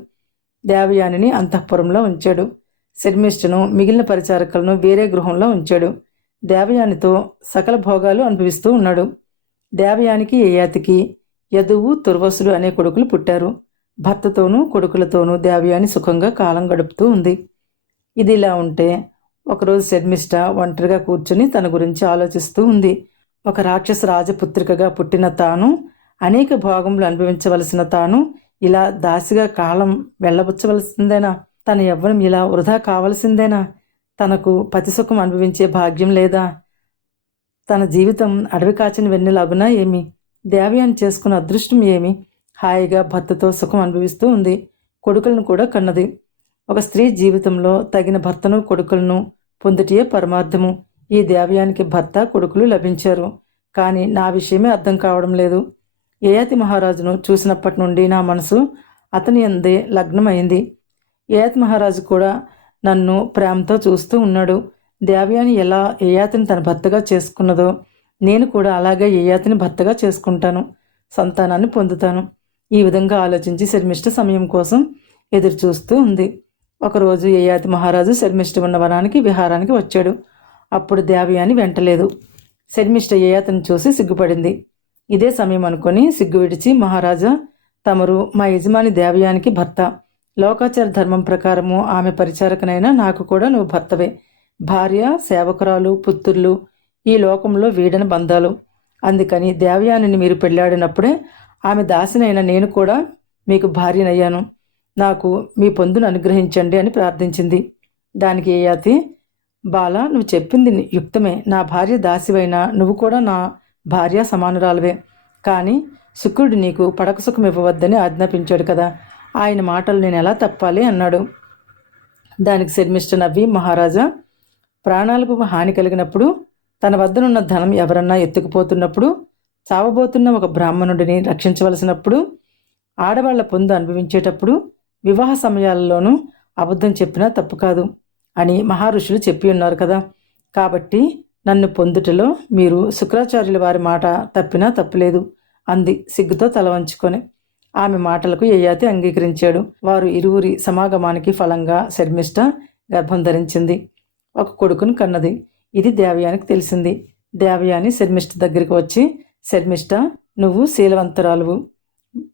దేవయానిని అంతఃపురంలో ఉంచాడు. శర్మిష్టను మిగిలిన పరిచారకులను వేరే గృహంలో ఉంచాడు. దేవయానితో సకల భోగాలు అనుభవిస్తూ ఉన్నాడు. దేవయానికి యయాతికి యదువు, తుర్వసులు అనే కొడుకులు పుట్టారు. భర్తతోనూ కొడుకులతోనూ దేవయాని సుఖంగా కాలం గడుపుతూ ఉంది. ఇది ఇలా ఉంటే ఒకరోజు శర్మిష్ట ఒంటరిగా కూర్చుని తన గురించి ఆలోచిస్తూ ఉంది. ఒక రాక్షస రాజపుత్రికగా పుట్టిన తాను, అనేక భోగములు అనుభవించవలసిన తాను ఇలా దాసిగా కాలం వెళ్ళబుచ్చవలసిందేనా? తన యవ్వనం ఇలా వృధా కావలసిందేనా? తనకు పతిసుఖం అనుభవించే భాగ్యం లేదా? తన జీవితం అడవి కాచిన వెన్నెలాగునా ఏమి? దేవయాని చేసుకున్న అదృష్టం ఏమి? హాయిగా భర్తతో సుఖం అనుభవిస్తూ ఉంది. కొడుకులను కూడా కన్నది. ఒక స్త్రీ జీవితంలో తగిన భర్తను, కొడుకులను పొందుటియే పరమార్థము. ఈ దేవయానికి భర్త, కొడుకులు లభించారు. కానీ నా విషయమే అర్థం కావడం లేదు. యయాతి మహారాజును చూసినప్పటి నుండి నా మనసు అతని యందే లగ్నమైంది. యయాతి మహారాజు కూడా నన్ను ప్రేమతో చూస్తూ ఉన్నాడు. దేవయాని ఎలా యయాతిని తన భర్తగా చేసుకున్నదో నేను కూడా అలాగే యయాతిని భర్తగా చేసుకుంటాను, సంతానాన్ని పొందుతాను. ఈ విధంగా ఆలోచించి శర్మిష్ట సమయం కోసం ఎదురు చూస్తూ ఉంది. ఒకరోజు యయాతి మహారాజు శర్మిష్ట ఉన్న వనానికి విహారానికి వచ్చాడు. అప్పుడు దేవయాని వెంటలేదు. శర్మిష్ట యయాతిని చూసి సిగ్గుపడింది. ఇదే సమయం అనుకొని సిగ్గు విడిచి, మహారాజా, తమరు మా యజమాని దేవయానికి భర్త. లోకాచార ధర్మం ప్రకారము ఆమె పరిచారకనైనా నాకు కూడా నువ్వు భర్తవే. భార్య, సేవకురాలు, పుత్రులు ఈ లోకంలో వీడని బంధాలు. అందుకని దేవయానిని మీరు పెళ్ళాడినప్పుడే ఆమె దాసినైన నేను కూడా మీకు భార్యనయ్యాను. నాకు మీ పొందును అనుగ్రహించండి అని ప్రార్థించింది. దానికి యయాతి, బాల, నువ్వు చెప్పింది యుక్తమే. నా భార్య దాసివైనా నువ్వు కూడా నా భార్య సమానురాలవే. కానీ శుక్రుడు నీకు పడక సుఖం ఇవ్వవద్దని ఆజ్ఞాపించాడు కదా, ఆయన మాటలు నేను ఎలా తప్పాలి అన్నాడు. దానికి శర్మిష్ఠ నవ్వి, మహారాజా, ప్రాణాలకు హాని కలిగినప్పుడు, తన వద్దనున్న ధనం ఎవరన్నా ఎత్తుకుపోతున్నప్పుడు, చావబోతున్న ఒక బ్రాహ్మణుడిని రక్షించవలసినప్పుడు, ఆడవాళ్ల పొందు అనుభవించేటప్పుడు, వివాహ సమయాలలోనూ అబద్ధం చెప్పినా తప్పు కాదు అని మహారుషులు చెప్పి ఉన్నారు కదా. కాబట్టి నన్ను పొందుటలో మీరు శుక్రాచార్యుల వారి మాట తప్పినా తప్పులేదు అంది సిగ్గుతో తల వంచుకొని. ఆమె మాటలకు యయాతి అంగీకరించాడు. వారు ఇరువురి సమాగమానికి ఫలంగా శర్మిష్ఠ గర్భం ధరించింది. ఒక కొడుకును కన్నది. ఇది దేవయానికి తెలిసింది. దేవయాని శర్మిష్ఠ దగ్గరికి వచ్చి, శర్మిష్ఠ, నువ్వు శీలవంతురాలువు.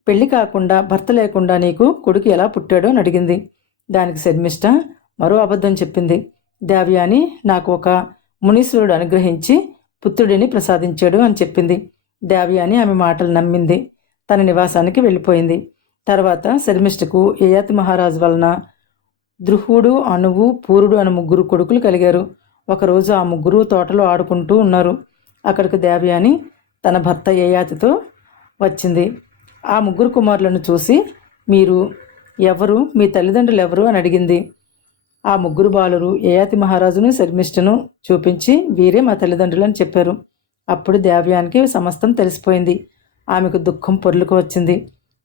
పెళ్లి కాకుండా భర్త లేకుండా నీకు కొడుకు ఎలా పుట్టాడో అని అడిగింది. దానికి శర్మిష్ఠ మరో అబద్ధం చెప్పింది. దేవయాని నాకు ఒక మునీశ్వరుడు అనుగ్రహించి పుత్రుడిని ప్రసాదించాడు అని చెప్పింది. దేవయాని ఆమె మాటలు నమ్మింది. తన నివాసానికి వెళ్ళిపోయింది. తర్వాత శర్మిష్ఠకు యయాతి మహారాజు వలన ద్రుహుడు, అణువు, పూరుడు అనే 3 కొడుకులు కలిగారు. ఒకరోజు ఆ 3 తోటలో ఆడుకుంటూ ఉన్నారు. అక్కడికి దేవయాని తన భర్త యయాతితో వచ్చింది. ఆ 3 కుమారులను చూసి, మీరు ఎవరు, మీ తల్లిదండ్రులు ఎవరు అని అడిగింది. ఆ 3 బాలురు యయాతి మహారాజును శర్మిష్ఠను చూపించి, వీరే మా తల్లిదండ్రులు అని చెప్పారు. అప్పుడు దేవయానికి సమస్తం తెలిసిపోయింది. ఆమెకు దుఃఖం పొర్లుకు వచ్చింది.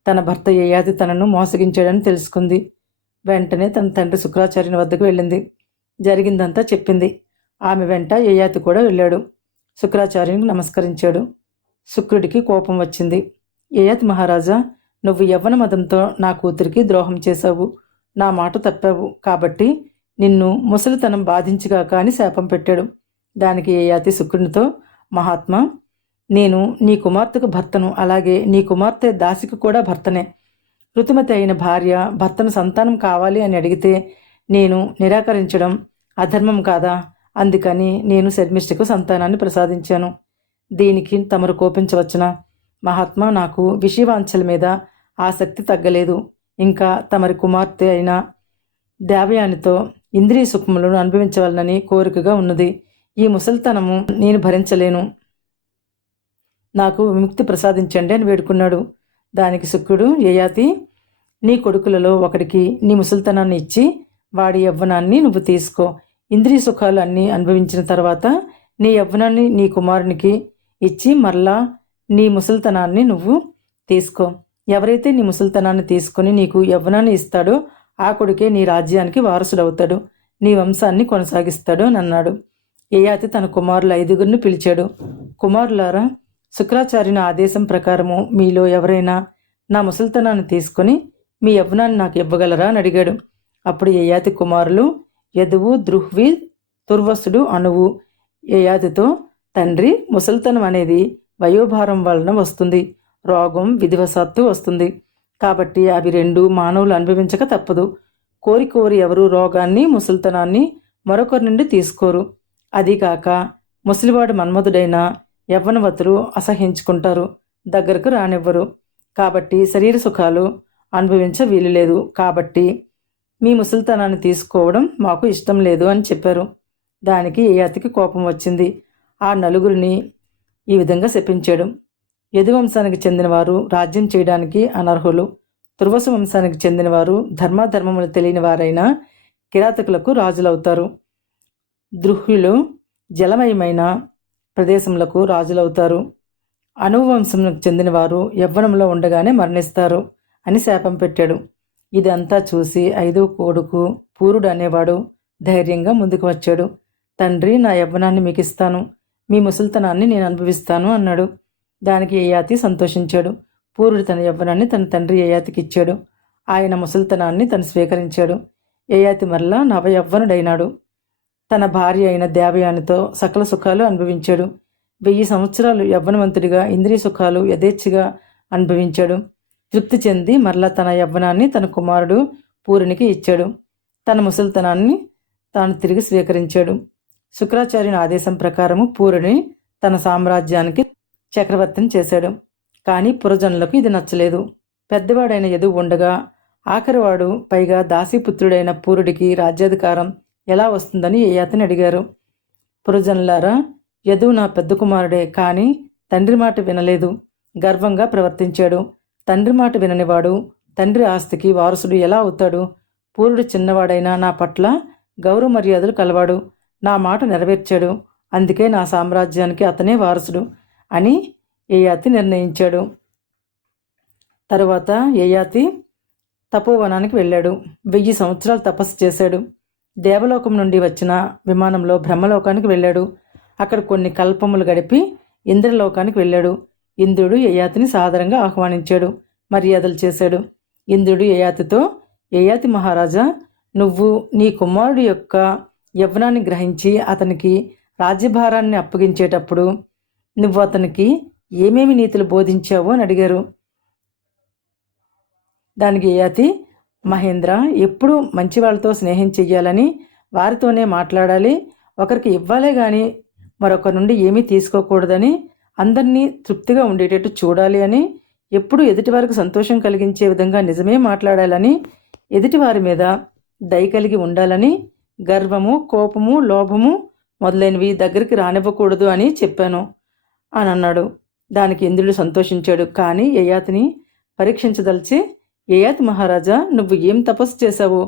తన భర్త యయాతి తనను మోసగించాడని తెలుసుకుంది. వెంటనే తన తండ్రి శుక్రాచార్యుని వద్దకు వెళ్ళింది. జరిగిందంతా చెప్పింది. ఆమె వెంట యయాతి కూడా వెళ్ళాడు. శుక్రాచార్యునికి నమస్కరించాడు. శుక్రుడికి కోపం వచ్చింది. యయాతి మహారాజా, నువ్వు యవ్వన మదంతో నా కూతురికి ద్రోహం చేశావు, నా మాట తప్పావు, కాబట్టి నిన్ను ముసలితనం బాధించుగాక అని శాపం పెట్టాడు. దానికి యయాతి శుక్రునితో, మహాత్మా, నేను నీ కుమార్తెకు భర్తను, అలాగే నీ కుమార్తె దాసికి కూడా భర్తనే. ఋతుమతి అయిన భార్య భర్తను సంతానం కావాలి అని అడిగితే నేను నిరాకరించడం అధర్మం కాదా? అందుకని నేను శర్మిష్ఠకు సంతానాన్ని ప్రసాదించాను. దీనికి తమరు కోపించవచ్చునా? మహాత్మా, నాకు విషయవాంఛల మీద ఆసక్తి తగ్గలేదు. ఇంకా తమరి కుమార్తె అయిన దేవయానితో ఇంద్రియ సుఖములను అనుభవించవలనని కోరికగా ఉన్నది. ఈ ముసలితనము నేను భరించలేను. నాకు విముక్తి ప్రసాదించండి అని వేడుకున్నాడు. దానికి శుక్రుడు, యయాతి, నీ కొడుకులలో ఒకడికి నీ ముసలితనాన్ని ఇచ్చి వాడి యవ్వనాన్ని నువ్వు తీసుకో. ఇంద్రియ సుఖాలు అన్నీ అనుభవించిన తర్వాత నీ యవ్వనాన్ని నీ కుమారునికి ఇచ్చి మరలా నీ ముసలితనాన్ని నువ్వు తీసుకో. ఎవరైతే నీ ముసలితనాన్ని తీసుకుని నీకు యవ్వనాన్ని ఇస్తాడో ఆ కొడుకే నీ రాజ్యానికి వారసుడవుతాడు, నీ వంశాన్ని కొనసాగిస్తాడు అని అన్నాడు. యయాతి తన కుమారులు 5గురిని పిలిచాడు. కుమారులారా, శుక్రాచార్యుని ఆదేశం ప్రకారము మీలో ఎవరైనా నా ముసలితనాన్ని తీసుకొని మీ యవ్వనాన్ని నాకు ఇవ్వగలరా అని అడిగాడు. అప్పుడు యయాతి కుమారులు యదువు, ద్రుహ్వి, తుర్వసుడు, అణువు యయాతితో, తండ్రి, ముసలితనం అనేది వయోభారం వలన వస్తుంది, రోగం విధివశాత్తు వస్తుంది. కాబట్టి అవి 2 మానవులు అనుభవించక తప్పదు. కోరి ఎవరు రోగాన్ని, ముసలితనాన్ని మరొకరి నుండి తీసుకోరు. అదీకాక ముసలివాడు మన్మధుడైన యవ్వనవతులు అసహించుకుంటారు, దగ్గరకు రానివ్వరు. కాబట్టి శరీర సుఖాలు అనుభవించ వీలు లేదు. కాబట్టి మీ ముసలితనాన్ని తీసుకోవడం మాకు ఇష్టం లేదు అని చెప్పారు. దానికి యయాతికి కోపం వచ్చింది. ఆ 4గురిని ఈ విధంగా శపించాడు. యదువంశానికి చెందినవారు రాజ్యం చేయడానికి అనర్హులు. తుర్వస వంశానికి చెందినవారు ధర్మాధర్మములు తెలియని వారైన కిరాతకులకు రాజులవుతారు. ద్రుహ్యులు జలమయమైన ప్రదేశములకు రాజులవుతారు. అణువంశంకు చెందినవారు యవ్వనంలో ఉండగానే మరణిస్తారు అని శాపం పెట్టాడు. ఇదంతా చూసి 5వ కొడుకు పూరుడు అనేవాడు ధైర్యంగా ముందుకు వచ్చాడు. తండ్రి, నా యవ్వనాన్ని మీకు ఇస్తాను, మీ ముసలితనాన్ని నేను అనుభవిస్తాను అన్నాడు. దానికి యయాతి సంతోషించాడు. పూరుడు తన యవ్వనాన్ని తన తండ్రి యయాతికి ఇచ్చాడు. ఆయన ముసలితనాన్ని తను స్వీకరించాడు. యయాతి మరలా నవయవ్వనుడైనాడు. తన భార్య అయిన దేవయానితో సకల సుఖాలు అనుభవించాడు. 1000 సంవత్సరాలు యవ్వనవంతుడిగా ఇంద్రియ సుఖాలు యథేచ్ఛగా అనుభవించాడు. తృప్తి చెంది మరలా తన యవ్వనాన్ని తన కుమారుడు పూరునికి ఇచ్చాడు. తన ముసలితనాన్ని తాను తిరిగి స్వీకరించాడు. శుక్రాచార్యుని ఆదేశం ప్రకారము పూరుని తన సామ్రాజ్యానికి చక్రవర్తిని చేశాడు. కానీ పురజనులకు ఇది నచ్చలేదు. పెద్దవాడైన యదువు ఉండగా ఆఖరివాడు, పైగా దాసీపుత్రుడైన పూరుడికి రాజ్యాధికారం ఎలా వస్తుందని యయాతిని అడిగారు. పురజనులారా, యదువు నా పెద్ద కుమారుడే, కానీ తండ్రి మాట వినలేదు, గర్వంగా ప్రవర్తించాడు. తండ్రి మాట విననివాడు తండ్రి ఆస్తికి వారసుడు ఎలా అవుతాడు? పూర్వుడు చిన్నవాడైనా నా పట్ల గౌరవ మర్యాదలు కలవాడు, నా మాట నెరవేర్చాడు, అందుకే నా సామ్రాజ్యానికి అతనే వారసుడు అని యయాతి నిర్ణయించాడు. తరువాత యయాతి తపోవనానికి వెళ్ళాడు. 1000 సంవత్సరాలు తపస్సు చేశాడు. దేవలోకం నుండి వచ్చిన విమానంలో బ్రహ్మలోకానికి వెళ్ళాడు. అక్కడ కొన్ని కల్పములు గడిపి ఇంద్రలోకానికి వెళ్ళాడు. ఇంద్రుడు యయాతిని సాదరంగా ఆహ్వానించాడు, మర్యాదలు చేశాడు. ఇంద్రుడు యయాతితో, యయాతి మహారాజా, నువ్వు నీ కుమారుడు యొక్క యవ్వనాన్ని గ్రహించి అతనికి రాజ్యభారాన్ని అప్పగించేటప్పుడు నువ్వు అతనికి ఏమేమి నీతులు బోధించావు అని అడిగారు. దానికి యయాతి, మహేంద్ర, ఎప్పుడూ మంచి వాళ్ళతో స్నేహం చెయ్యాలని, వారితోనే మాట్లాడాలి, ఒకరికి ఇవ్వాలే కానీ మరొకరి నుండి ఏమీ తీసుకోకూడదని, అందరినీ తృప్తిగా ఉండేటట్టు చూడాలి అని, ఎప్పుడు ఎదుటివారికి సంతోషం కలిగించే విధంగా నిజమే మాట్లాడాలని, ఎదుటివారి మీద దయ కలిగి ఉండాలని, గర్వము, కోపము, లోభము మొదలైనవి దగ్గరికి రానివ్వకూడదు అని చెప్పాను అని అన్నాడు. దానికి ఇంద్రుడు సంతోషించాడు. కానీ యయాతిని పరీక్షించదలిచి, యయాతి మహారాజా, నువ్వు ఏం తపస్సు చేశావు?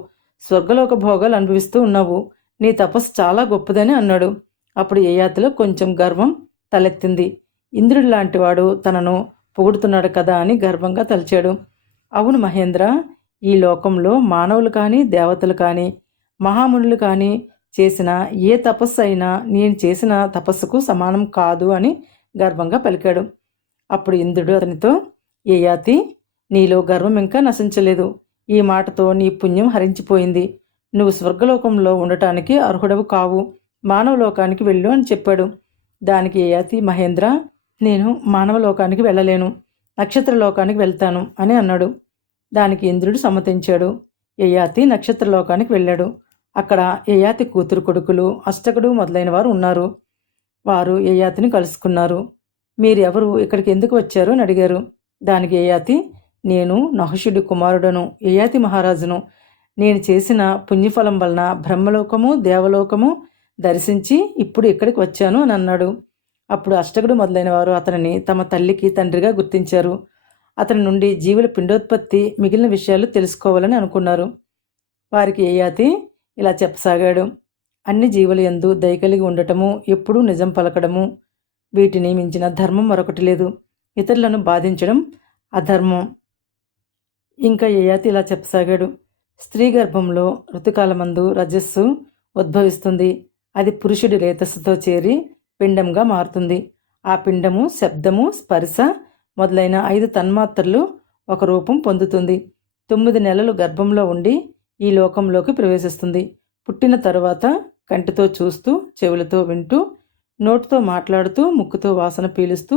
స్వర్గలోక భోగాలు అనుభవిస్తూ ఉన్నావు, నీ తపస్సు చాలా గొప్పదని అన్నాడు. అప్పుడు యయాతిలో కొంచెం గర్వం తలెత్తింది. ఇంద్రుడి లాంటివాడు తనను పొగుడుతున్నాడు కదా అని గర్వంగా తలిచాడు. అవును మహేంద్ర, ఈ లోకంలో మానవులు కానీ దేవతలు కానీ మహామునులు కానీ చేసిన ఏ తపస్సు అయినా నేను చేసిన తపస్సుకు సమానం కాదు అని గర్వంగా పలికాడు. అప్పుడు ఇంద్రుడు అతనితో, యయాతి, నీలో గర్వం ఇంకా నశించలేదు. ఈ మాటతో నీ పుణ్యం హరించిపోయింది. నువ్వు స్వర్గలోకంలో ఉండటానికి అర్హుడవు కావు, మానవలోకానికి వెళ్ళు అని చెప్పాడు. దానికి యయాతి, మహేంద్ర, నేను మానవలోకానికి వెళ్ళలేను, నక్షత్రలోకానికి వెళ్తాను అని అన్నాడు. దానికి ఇంద్రుడు సమ్మతించాడు. యయాతి నక్షత్రలోకానికి వెళ్ళాడు. అక్కడ యయాతి కూతురు కొడుకులు, అష్టకుడు మొదలైన వారు ఉన్నారు. వారు యయాతిని కలుసుకున్నారు. మీరెవరు, ఇక్కడికి ఎందుకు వచ్చారు అని అడిగారు. దానికి యయాతి, నేను నహుషుడి కుమారుడను, యయాతి మహారాజును. నేను చేసిన పుణ్యఫలం వలన బ్రహ్మలోకము దేవలోకము దర్శించి ఇప్పుడు ఇక్కడికి వచ్చాను అని అన్నాడు. అప్పుడు అష్టకుడు మొదలైన వారు అతనిని తమ తల్లికి తండ్రిగా గుర్తించారు. అతని నుండి జీవుల పిండోత్పత్తి మిగిలిన విషయాలు తెలుసుకోవాలని అనుకున్నారు. వారికి యయాతి ఇలా చెప్పసాగాడు. అన్ని జీవుల యందు దయ కలిగి ఉండటము, ఎప్పుడూ నిజం పలకడము, వీటిని మించిన ధర్మం మరొకటి లేదు. ఇతరులను బాధించడం అధర్మం. ఇంకా యయాతి ఇలా చెప్పసాగాడు. స్త్రీ గర్భంలో ఋతుకాలమందు రజస్సు ఉద్భవిస్తుంది. అది పురుషుడి రేతస్సుతో చేరి పిండంగా మారుతుంది. ఆ పిండము శబ్దము, స్పర్శ మొదలైన 5 తన్మాత్రలు ఒక రూపం పొందుతుంది. 9 నెలలు గర్భంలో ఉండి ఈ లోకంలోకి ప్రవేశిస్తుంది. పుట్టిన తరువాత కంటితో చూస్తూ, చెవులతో వింటూ, నోటితో మాట్లాడుతూ, ముక్కుతో వాసన పీలుస్తూ,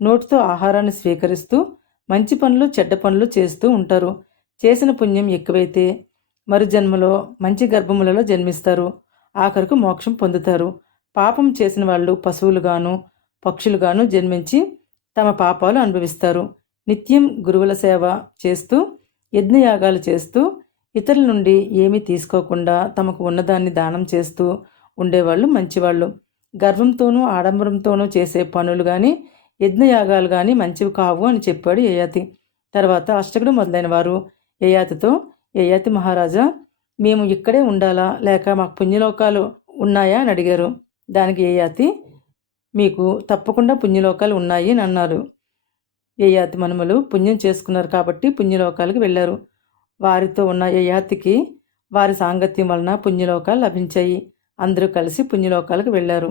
నోటితో ఆహారాన్ని స్వీకరిస్తూ, మంచి పనులు చెడ్డ పనులు చేస్తూ ఉంటారు. చేసిన పుణ్యం ఎక్కువైతే మరు జన్మలో మంచి గర్భములలో జన్మిస్తారు, ఆఖరకు మోక్షం పొందుతారు. పాపం చేసిన వాళ్ళు పశువులుగాను పక్షులుగాను జన్మించి తమ పాపాలు అనుభవిస్తారు. నిత్యం గురువుల సేవ చేస్తూ, యజ్ఞయాగాలు చేస్తూ, ఇతరుల నుండి ఏమీ తీసుకోకుండా తమకు ఉన్నదాన్ని దానం చేస్తూ ఉండేవాళ్ళు మంచివాళ్ళు. గర్వంతోనూ ఆడంబరంతోనూ చేసే పనులు కానీ యజ్ఞయాగాలు కానీ మంచివి కావు అని చెప్పాడు యయాతి. తర్వాత అష్టకుడు మొదలైన వారు యయాతితో, యయాతి మహారాజా, మేము ఇక్కడే ఉండాలా లేక మాకు పుణ్యలోకాలు ఉన్నాయా అని అడిగారు. దానికి యయాతి, మీకు తప్పకుండా పుణ్యలోకాలు ఉన్నాయి అని అన్నారు. యయాతి మనుమలు పుణ్యం చేసుకున్నారు కాబట్టి పుణ్యలోకాలకు వెళ్ళారు. వారితో ఉన్న యయాతికి వారి సాంగత్యం వలన పుణ్యలోకాలు లభించాయి. అందరూ కలిసి పుణ్యలోకాలకు వెళ్ళారు.